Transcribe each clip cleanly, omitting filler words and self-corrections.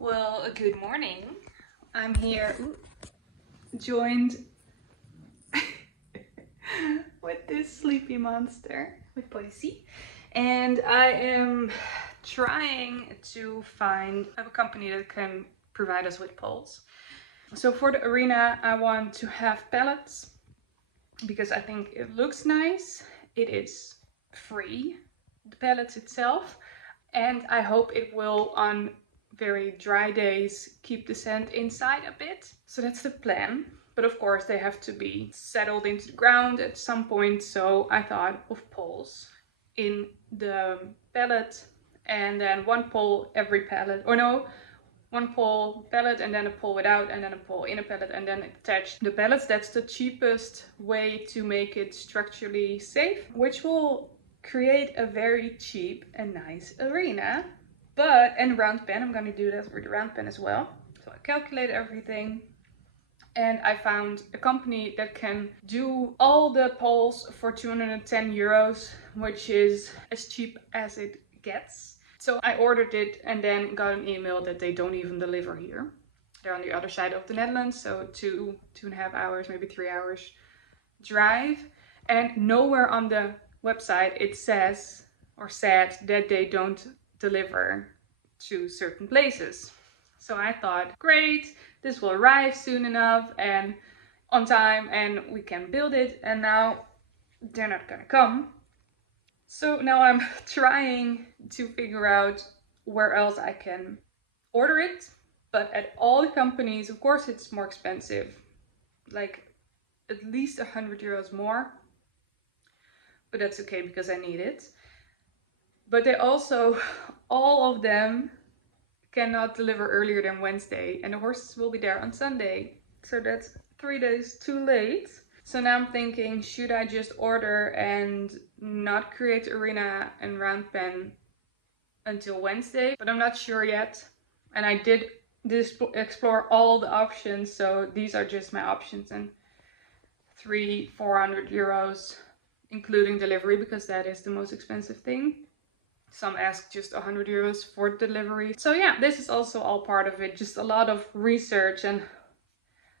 Well, good morning. I'm here joined with this sleepy monster with Policy, and I am trying to find a company that can provide us with poles. So for the arena, I want to have pallets because I think it looks nice. It is free, the pallets itself, and I hope it will on very dry days keep the sand inside a bit. So that's the plan. But of course they have to be settled into the ground at some point. So I thought of poles in the pallet, and then one pole every pallet, or no, one pole pallet and then a pole without, and then a pole in a pallet, and then attach the pallets. That's the cheapest way to make it structurally safe, which will create a very cheap and nice arena. And Roundpen, I'm going to do that with Roundpen as well. So I calculate everything, and I found a company that can do all the poles for 210 euros, which is as cheap as it gets. So I ordered it and then got an email that they don't even deliver here. They're on the other side of the Netherlands, so 2.5 hours, maybe 3 hours drive. And nowhere on the website it says or said that they don't deliver to certain places. So I thought, great, this will arrive soon enough and on time and we can build it, and now they're not gonna come. So now I'm trying to figure out where else I can order it, but at all the companies, of course, it's more expensive, like at least 100 euros more, but that's okay because I need it. But they also, all of them cannot deliver earlier than Wednesday, and the horses will be there on Sunday. So that's 3 days too late. So now I'm thinking, should I just order and not create arena and Roundpen until Wednesday? But I'm not sure yet. And I did explore all the options, so these are just my options, and 300-400 euros including delivery, because that is the most expensive thing. Some ask just 100 euros for delivery. So yeah, this is also all part of it. Just a lot of research, and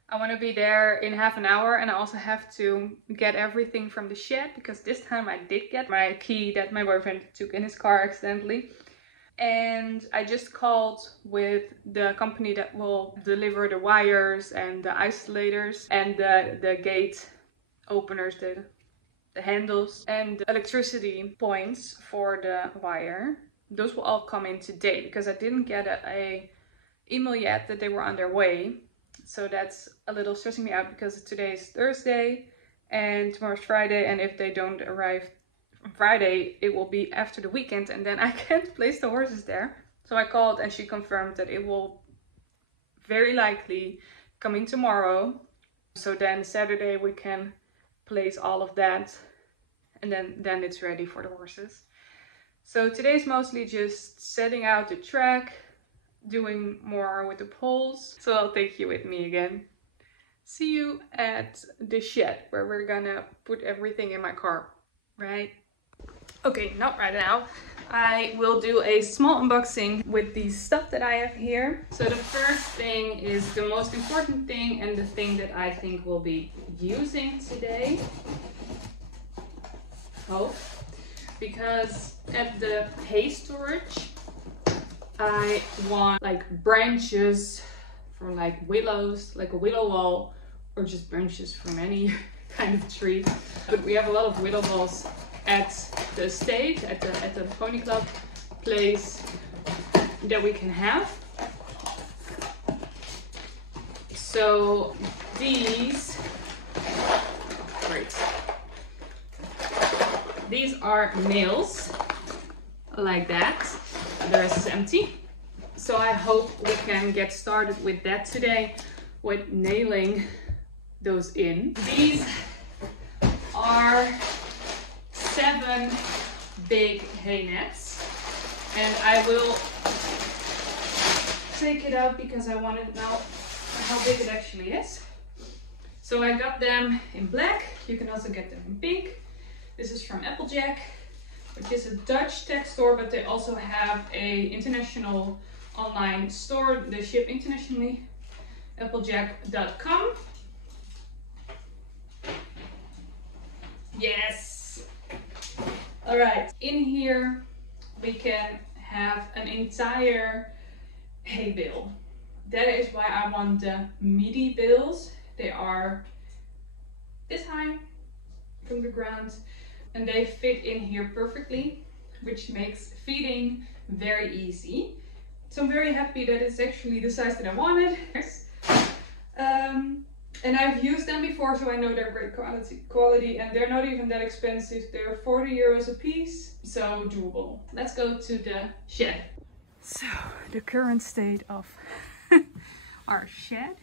I want to be there in half an hour, and I also have to get everything from the shed, because this time I did get my key that my boyfriend took in his car accidentally. And I just called with the company that will deliver the wires and the isolators and the gate openers, the handles and the electricity points for the wire. Those will all come in today, because I didn't get a email yet that they were on their way. So that's a little stressing me out, because today is Thursday and tomorrow's Friday, and if they don't arrive on Friday, it will be after the weekend, and then I can't place the horses there. So I called and she confirmed that it will very likely come in tomorrow. So then Saturday we can place all of that, and then it's ready for the horses. So today's mostly just setting out the track, doing more with the poles. So I'll take you with me again. See you at the shed where we're gonna put everything in my car, right? Okay, not right now. I will do a small unboxing with the stuff that I have here. So the first thing is the most important thing, and the thing that I think we'll be using today. Oh, because at the hay storage, I want like branches from like willows, like a willow wall, or just branches from any kind of tree. But we have a lot of willow walls at the estate, at the ponyclub place that we can have. So these, great. These are nails like that. The rest is empty. So I hope we can get started with that today, with nailing those in. These are 7 big hay nets, and I will take it out because I want to know how big it actually is. So I got them in black. You can also get them in pink. This is from Applejack, which is a Dutch tech store, but they also have a international online store. They ship internationally. Applejack.com. Yes! Alright, in here we can have an entire hay bale. That is why I want the midi bales. They are this high from the ground and they fit in here perfectly, which makes feeding very easy. So I'm very happy that it's actually the size that I wanted. And I've used them before, so I know they're great quality and they're not even that expensive. They're 40 euros a piece, so doable. Let's go to the shed. So the current state of our shed.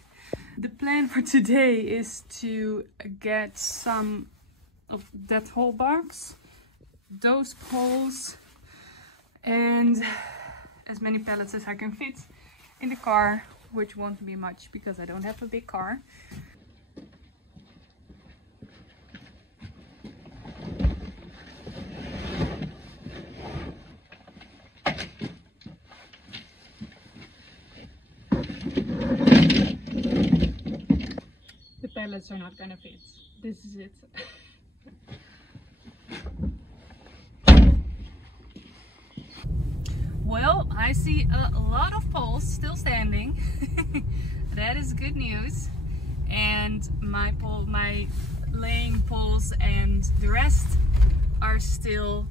The plan for today is to get some of that whole box, those poles, and as many pallets as I can fit in the car, which won't be much because I don't have a big car. The pallets are not gonna fit. This is it. Well, I see a lot of poles still standing. That is good news. And my laying poles and the rest are still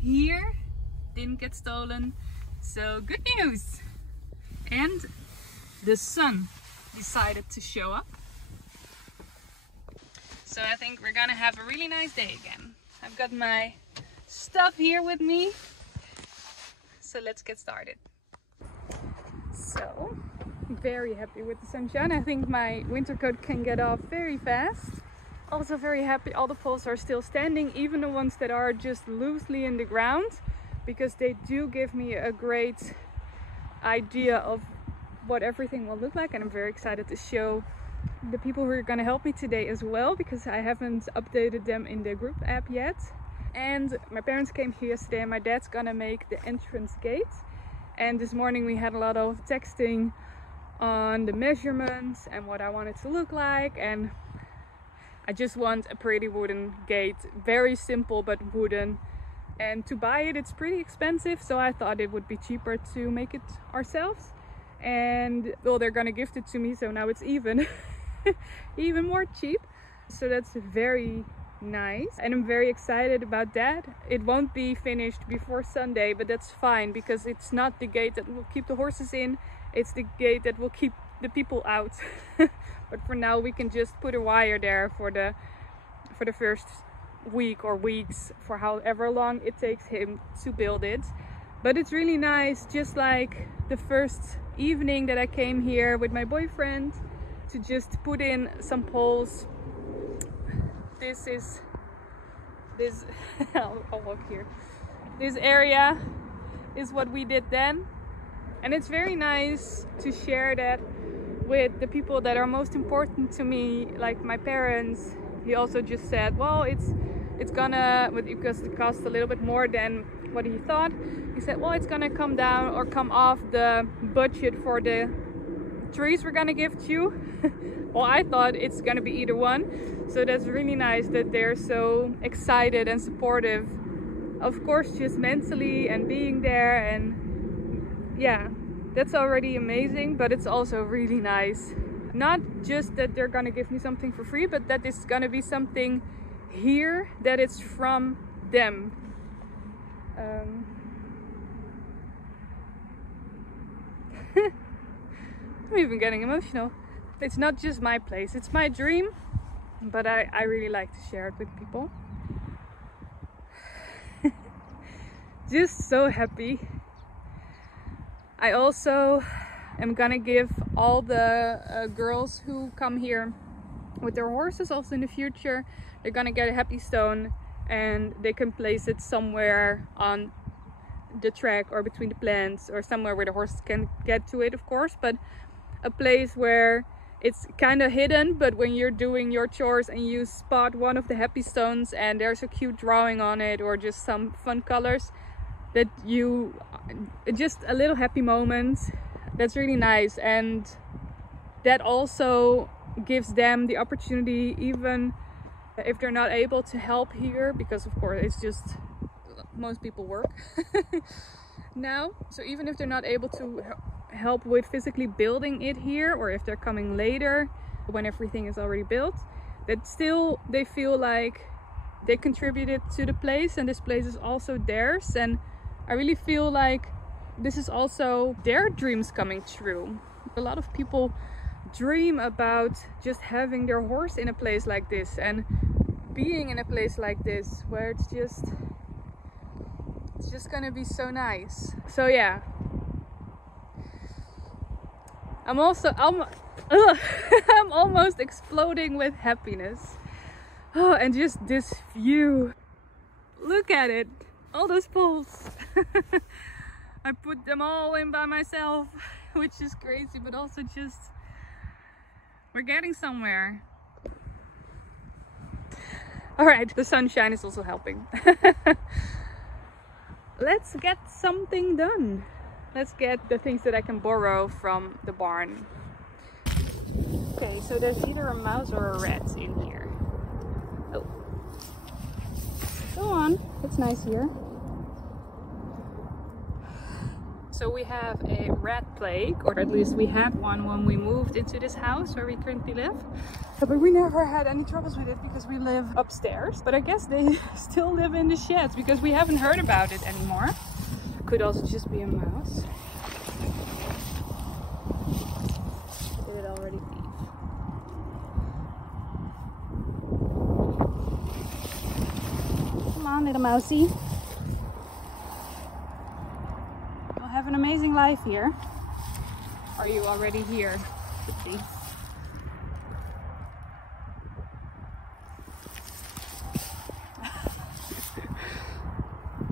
here. Didn't get stolen. So good news. And the sun decided to show up. So I think we're gonna have a really nice day again. I've got my stuff here with me. So let's get started. So, very happy with the sunshine. I think my winter coat can get off very fast. Also very happy all the poles are still standing, even the ones that are just loosely in the ground, because they do give me a great idea of what everything will look like. And I'm very excited to show the people who are going to help me today as well, because I haven't updated them in the group app yet. And my parents came here yesterday and my dad's gonna make the entrance gate. And this morning we had a lot of texting on the measurements and what I want it to look like. And I just want a pretty wooden gate, very simple but wooden. And to buy it, it's pretty expensive, so I thought it would be cheaper to make it ourselves. And well, they're gonna gift it to me, so now it's even even more cheap. So that's very nice, and I'm very excited about that. It won't be finished before Sunday, but that's fine because it's not the gate that will keep the horses in, it's the gate that will keep the people out. But for now we can just put a wire there for the first week or weeks, for however long it takes him to build it. But it's really nice, just like the first evening that I came here with my boyfriend, to just put in some poles. I'll walk here. This area is what we did then, and it's very nice to share that with the people that are most important to me, like my parents. He also just said, well, it's gonna, because it costs a little bit more than what he thought. He said, well, it's gonna come down or come off the budget for the trees we're gonna give to you. Well, I thought it's gonna be either one. So that's really nice that they're so excited and supportive. Of course, just mentally and being there, and yeah, that's already amazing, but it's also really nice. Not just that they're gonna give me something for free, but that it's gonna be something here that it's from them. I'm even getting emotional. It's not just my place, it's my dream, but I really like to share it with people. Just so happy. I also am gonna give all the girls who come here with their horses also in the future, they're gonna get a happy stone, and they can place it somewhere on the track or between the plants, or somewhere where the horses can get to it, of course, but a place where it's kind of hidden, but when you're doing your chores and you spot one of the happy stones and there's a cute drawing on it or just some fun colors, that you just a little happy moment. That's really nice, and that also gives them the opportunity, even if they're not able to help here, because of course it's just most people work now. So even if they're not able to help with physically building it here, or if they're coming later when everything is already built, that still they feel like they contributed to the place, and this place is also theirs. And I really feel like this is also their dreams coming true. A lot of people dream about just having their horse in a place like this and being in a place like this where it's just gonna be so nice. So yeah, I'm almost exploding with happiness. Oh, and just this view, look at it, all those poles. I put them all in by myself, which is crazy, but also just, we're getting somewhere. All right, the sunshine is also helping. Let's get something done. Let's get the things that I can borrow from the barn. Okay, so there's either a mouse or a rat in here. Oh, go on, it's nice here. So we have a rat plague, or at least we had one when we moved into this house where we currently live. But we never had any troubles with it because we live upstairs. But I guess they still live in the sheds because we haven't heard about it anymore. Could also just be a mouse. Did it already leave? Come on, little mousey. Have an amazing life here. Are you already here? Let's see.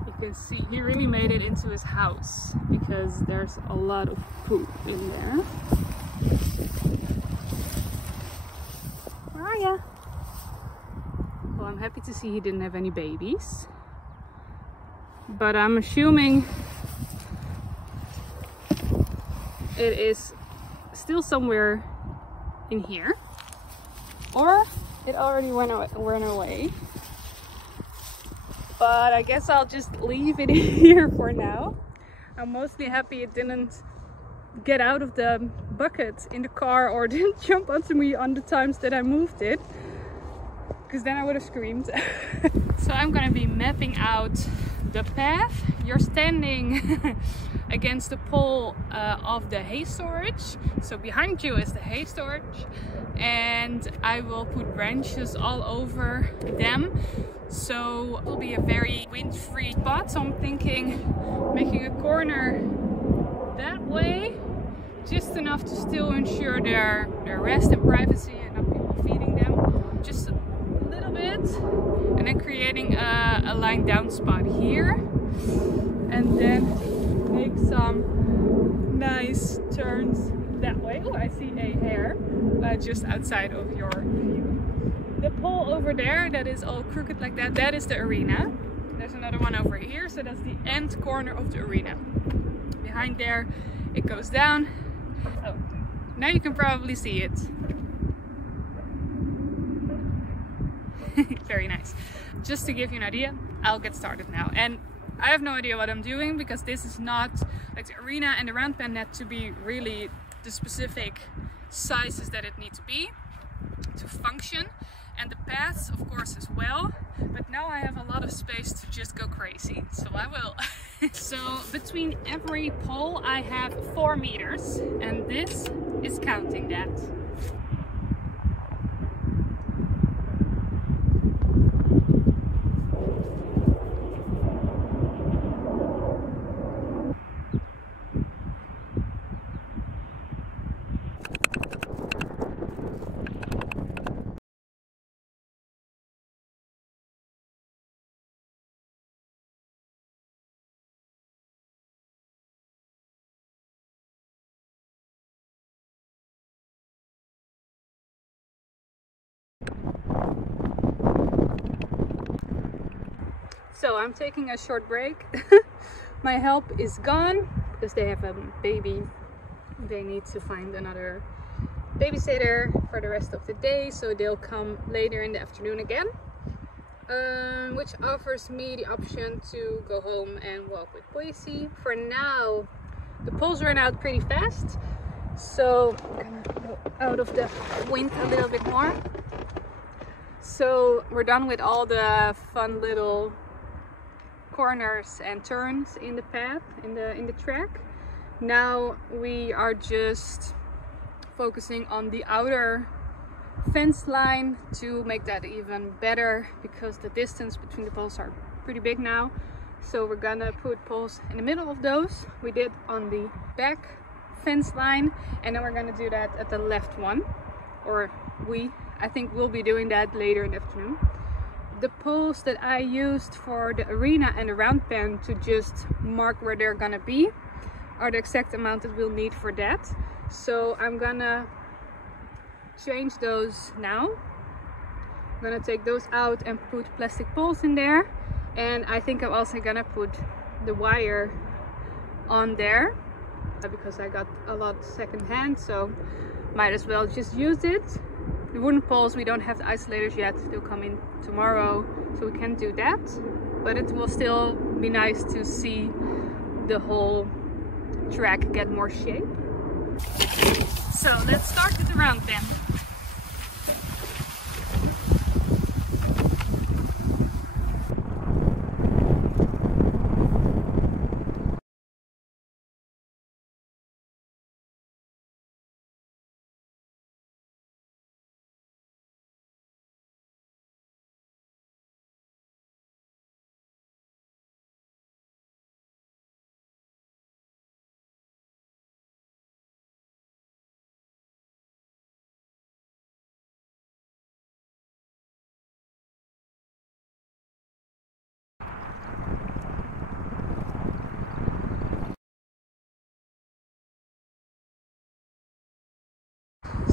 You can see he really made it into his house because there's a lot of poop in there. Where are ya? Well, I'm happy to see he didn't have any babies, but I'm assuming it is still somewhere in here, or it already went away. But I guess I'll just leave it here for now. I'm mostly happy it didn't get out of the bucket in the car or didn't jump onto me on the times that I moved it, because then I would have screamed. So I'm gonna be mapping out the path. You're standing against the pole of the hay storage. So behind you is the hay storage, and I will put branches all over them. So it will be a very wind-free spot. So I'm thinking making a corner that way, just enough to still ensure their rest and privacy and not people feeding them. Just a little bit, and then creating a lying down spot here, and then make some nice turns that way. Oh, I see a hare just outside of your view. The pole over there that is all crooked like that, that is the arena. There's another one over here, so that's the end corner of the arena. Behind there it goes down. Oh, now you can probably see it. Very nice. Just to give you an idea, I'll get started now. And I have no idea what I'm doing because this is not like the arena and the Roundpen net to be really the specific sizes that it needs to be to function, and the paths of course as well. But now I have a lot of space to just go crazy, so I will. So between every pole I have 4 meters, and this is counting that. So I'm taking a short break My help is gone because they have a baby. They need to find another babysitter for the rest of the day, so they'll come later in the afternoon again, which offers me the option to go home and walk with Boise. For now, the poles ran out pretty fast, so I'm gonna go out of the wind a little bit more. So we're done with all the fun little corners and turns in the path, in the track. Now we are just focusing on the outer fence line to make that even better, because the distance between the poles are pretty big now. So we're gonna put poles in the middle of those. We did on the back fence line, and then we're gonna do that at the left one, or I think we'll be doing that later in the afternoon. The poles that I used for the arena and the round pen to just mark where they're gonna be are the exact amount that we'll need for that. So I'm gonna change those now. I'm gonna take those out and put plastic poles in there. And I think I'm also gonna put the wire on there because I got a lot secondhand, so might as well just use it. The wooden poles, we don't have the isolators yet. They'll come in tomorrow, so we can't do that. But it will still be nice to see the whole track get more shape. So let's start with the round pen.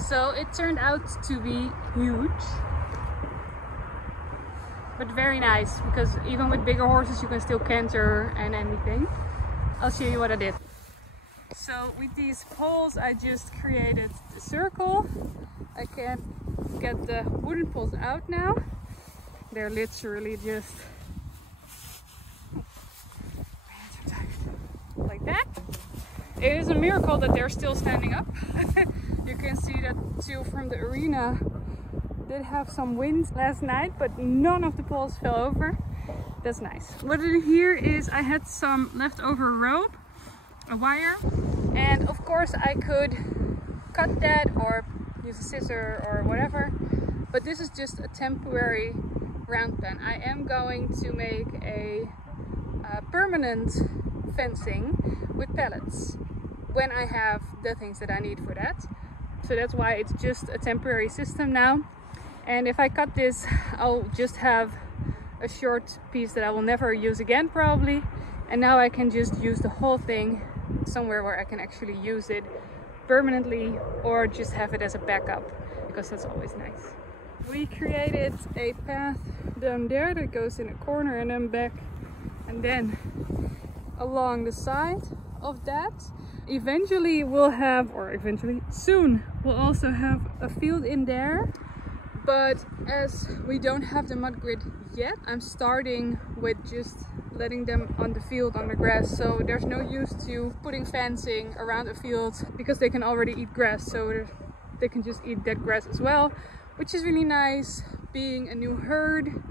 So it turned out to be huge, but very nice, because even with bigger horses you can still canter and anything. I'll show you what I did. So with these poles I just created the circle. I can get the wooden poles out now. They're literally just like that. It is a miracle that they're still standing up. You can see that two from the arena did have some wind last night, but none of the poles fell over. That's nice. What I did here is I had some leftover rope, a wire, and of course I could cut that or use a scissor or whatever, but this is just a temporary round pen. I am going to make a permanent fencing with pellets when I have the things that I need for that. So that's why it's just a temporary system now. And if I cut this, I'll just have a short piece that I will never use again probably. And now I can just use the whole thing somewhere where I can actually use it permanently, or just have it as a backup, because that's always nice. We created a path down there that goes in a corner and then back, and then along the side of that. Eventually we'll have, or eventually soon, we'll also have a field in there. But as we don't have the mud grid yet, I'm starting with just letting them on the field on the grass. So there's no use to putting fencing around a field, because they can already eat grass. So they can just eat that grass as well, which is really nice. Being a new herd,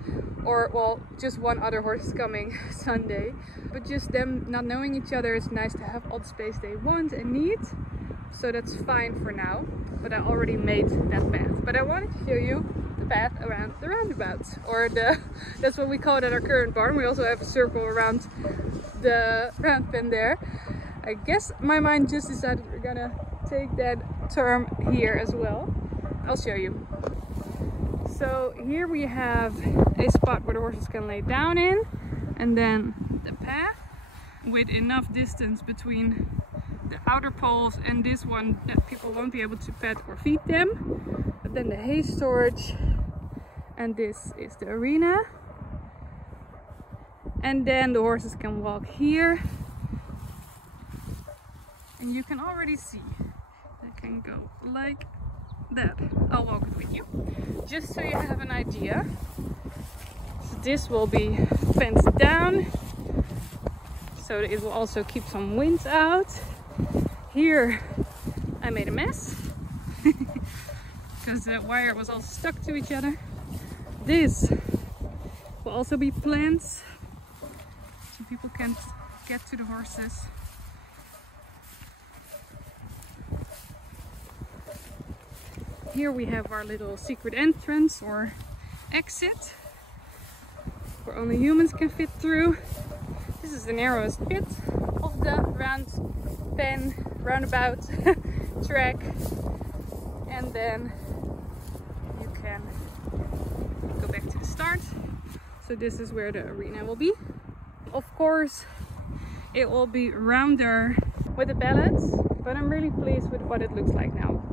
or well, just one other horse is coming Sunday, but just them not knowing each other, it's nice to have all the space they want and need. So that's fine for now, but I already made that path. But I wanted to show you the path around the roundabout, or that's what we call it at our current barn. We also have a circle around the round pen there. I guess my mind just decided we're gonna take that term here as well. I'll show you. So here we have a spot where the horses can lay down in, and then the path with enough distance between the outer poles and this one that people won't be able to pet or feed them. But then the hay storage, and this is the arena. And then the horses can walk here And you can already see I can go like that. I'll walk it with you, just so you have an idea. So this will be fenced down, so that it will also keep some wind out. Here I made a mess because the wire was all stuck to each other. This will also be plants so people can't get to the horses. Here we have our little secret entrance or exit where only humans can fit through. This is the narrowest bit of the roundabout track, and then you can go back to the start. So this is where the arena will be. Of course it will be rounder with the ballots, but I'm really pleased with what it looks like now.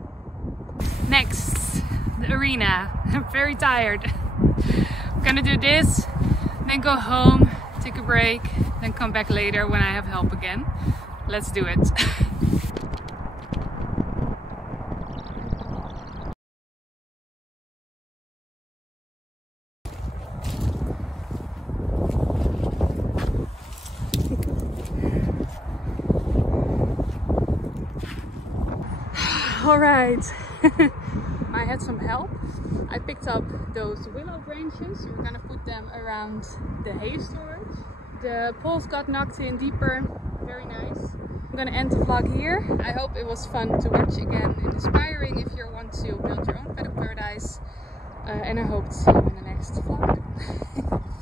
Next, the arena. I'm very tired. I'm gonna do this, then go home, take a break, then come back later when I have help again. Let's do it. All right, I had some help. I picked up those willow branches. We're gonna put them around the hay storage. The poles got knocked in deeper, very nice. I'm gonna end the vlog here. I hope it was fun to watch again and inspiring if you want to build your own paddock paradise. And I hope to see you in the next vlog.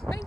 Bye!